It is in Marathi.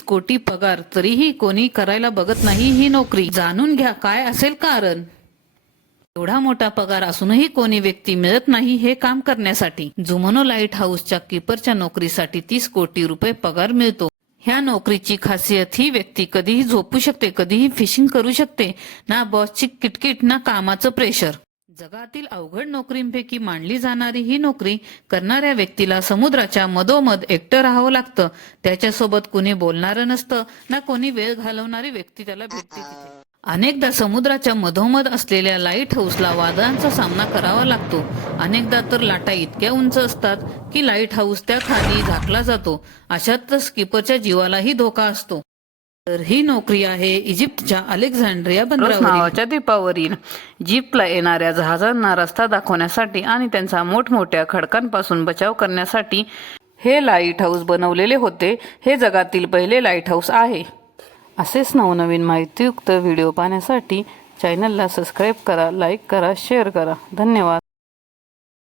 कोटी पगार तरीही कोणी करायला बघत नाही ही नोकरी. जाणून घ्या काय असेल कारण. एवढा मोठा पगार असूनही कोणी व्यक्ती मिळत नाही हे काम करण्यासाठी. जुमनो लाइट हाऊसच्या किपरच्या नोकरीसाठी तीस कोटी रुपये पगार मिळतो. ह्या नोकरीची खासियत ही व्यक्ती कधीही झोपू शकते कधीही फिशिंग करू शकते. ना बॉसची किटकिट ना कामाचं प्रेशर जगातील अवघड नोकरींपैकी मानली जाणारी ही नोकरी करणाऱ्या व्यक्तीला समुद्राच्या मधोमध एकटं राहावं लागतं. त्याच्यासोबत कुणी बोलणारं नसतं ना कोणी वेळ घालवणारी व्यक्ती त्याला भेटते तिथे. अनेकदा समुद्राच्या मधोमध असलेल्या लाइट हाऊसला वादळांचा सामना करावा लागतो. अनेकदा तर लाटा इतक्या उंच असतात की लाइट हाऊस त्या खाली झाकला जातो. अशात तर स्किपरच्या जीवालाही धोका असतो. तर ही नोकरी आहे इजिप्तच्या अलेक्झांड्रिया नावाच्या द्वीपावरील. जीपला येणाऱ्या जहाजांना रस्ता दाखवण्यासाठी आणि त्यांचा मोठमोठ्या खडकांपासून बचाव करण्यासाठी हे लाइट हाऊस बनवलेले होते. हे जगातील पहिले लाइट हाऊस आहे. असेच नवनवीन माहितीयुक्त व्हिडिओ पाहण्यासाठी चॅनलला सबस्क्राईब करा लाईक करा शेअर करा. धन्यवाद.